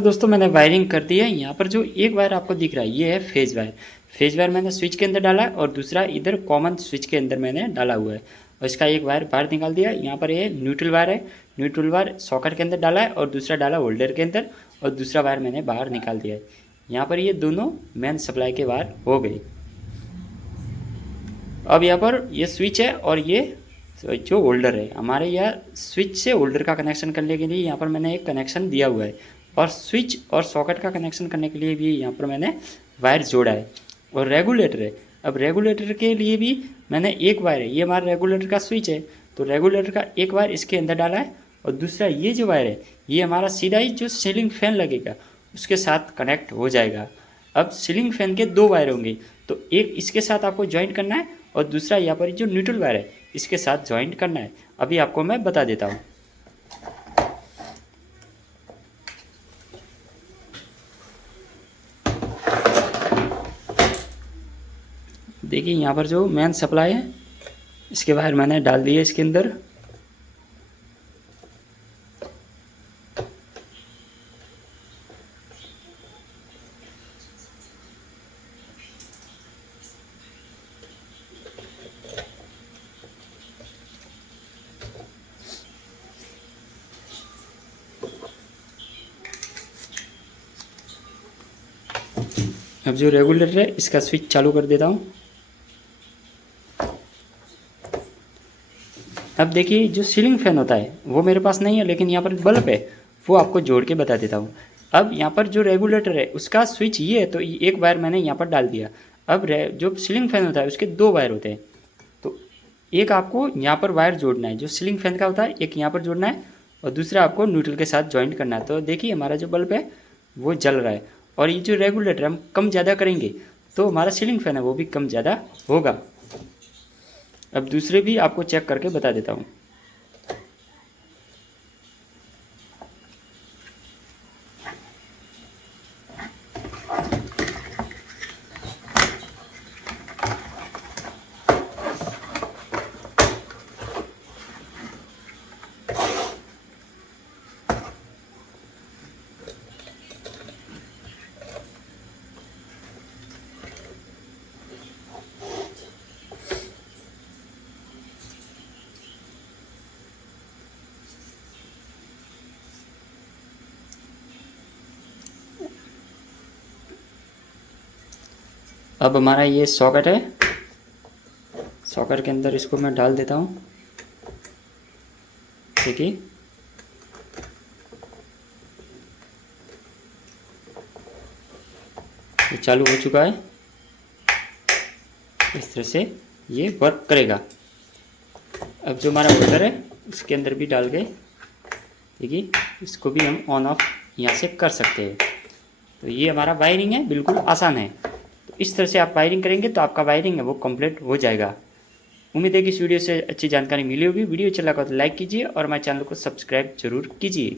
तो दोस्तों मैंने वायरिंग कर दी है। यहाँ पर जो एक वायर आपको दिख रहा है ये है फेज वायर। फेज वायर मैंने स्विच के अंदर डाला है और दूसरा इधर कॉमन स्विच के अंदर मैंने डाला हुआ है और इसका एक वायर बाहर निकाल दिया। यहाँ पर ये न्यूट्रल वायर है, न्यूट्रल वायर सॉकेट के अंदर डाला है और दूसरा डाला होल्डर के अंदर और दूसरा वायर मैंने बाहर निकाल दिया है। यहाँ पर ये दोनों मेन सप्लाई के वायर हो गए। अब यहाँ पर ये स्विच है और ये जो होल्डर है हमारे यहाँ स्विच से होल्डर का कनेक्शन करने के लिए यहाँ पर मैंने एक कनेक्शन दिया हुआ है और स्विच और सॉकेट का कनेक्शन करने के लिए भी यहाँ पर मैंने वायर जोड़ा है। और रेगुलेटर है, अब रेगुलेटर के लिए भी मैंने एक वायर है, ये हमारा रेगुलेटर का स्विच है तो रेगुलेटर का एक वायर इसके अंदर डाला है और दूसरा ये जो वायर है ये हमारा सीधा ही जो सीलिंग फैन लगेगा उसके साथ कनेक्ट हो जाएगा। अब सीलिंग फैन के दो वायर होंगे तो एक इसके साथ आपको ज्वाइंट करना है और दूसरा यहाँ पर जो न्यूट्रल वायर है इसके साथ ज्वाइंट करना है। अभी आपको मैं बता देता हूँ। देखिए यहाँ पर जो मेन सप्लाई है इसके वायर मैंने डाल दिए इसके अंदर। अब जो रेगुलेटर है इसका स्विच चालू कर देता हूँ। अब देखिए जो सीलिंग फैन होता है वो मेरे पास नहीं है लेकिन यहाँ पर बल्ब है वो आपको जोड़ के बता देता हूँ। अब यहाँ पर जो रेगुलेटर है उसका स्विच ये है तो एक वायर मैंने यहाँ पर डाल दिया। अब जो सीलिंग फैन होता है उसके दो वायर होते हैं तो एक आपको यहाँ पर वायर जोड़ना है जो सीलिंग फैन का होता है, एक यहाँ पर जोड़ना है और दूसरा आपको न्यूट्रल के साथ ज्वाइंट करना है। तो देखिए हमारा जो बल्ब है वो जल रहा है और ये जो रेगुलेटर हम कम ज़्यादा करेंगे तो हमारा सीलिंग फैन है वो भी कम ज़्यादा होगा। अब दूसरे भी आपको चेक करके बता देता हूँ। अब हमारा ये सॉकेट है, सॉकेट के अंदर इसको मैं डाल देता हूँ। देखिए ये चालू हो चुका है, इस तरह से ये वर्क करेगा। अब जो हमारा होल्डर है इसके अंदर भी डाल गए, देखिए इसको भी हम ऑन ऑफ यहाँ से कर सकते हैं। तो ये हमारा वायरिंग है, बिल्कुल आसान है। तो इस तरह से आप वायरिंग करेंगे तो आपका वायरिंग है वो कंप्लीट हो जाएगा। उम्मीद है कि इस वीडियो से अच्छी जानकारी मिली होगी। वीडियो अच्छा लगा तो लाइक कीजिए और हमारे चैनल को सब्सक्राइब जरूर कीजिए।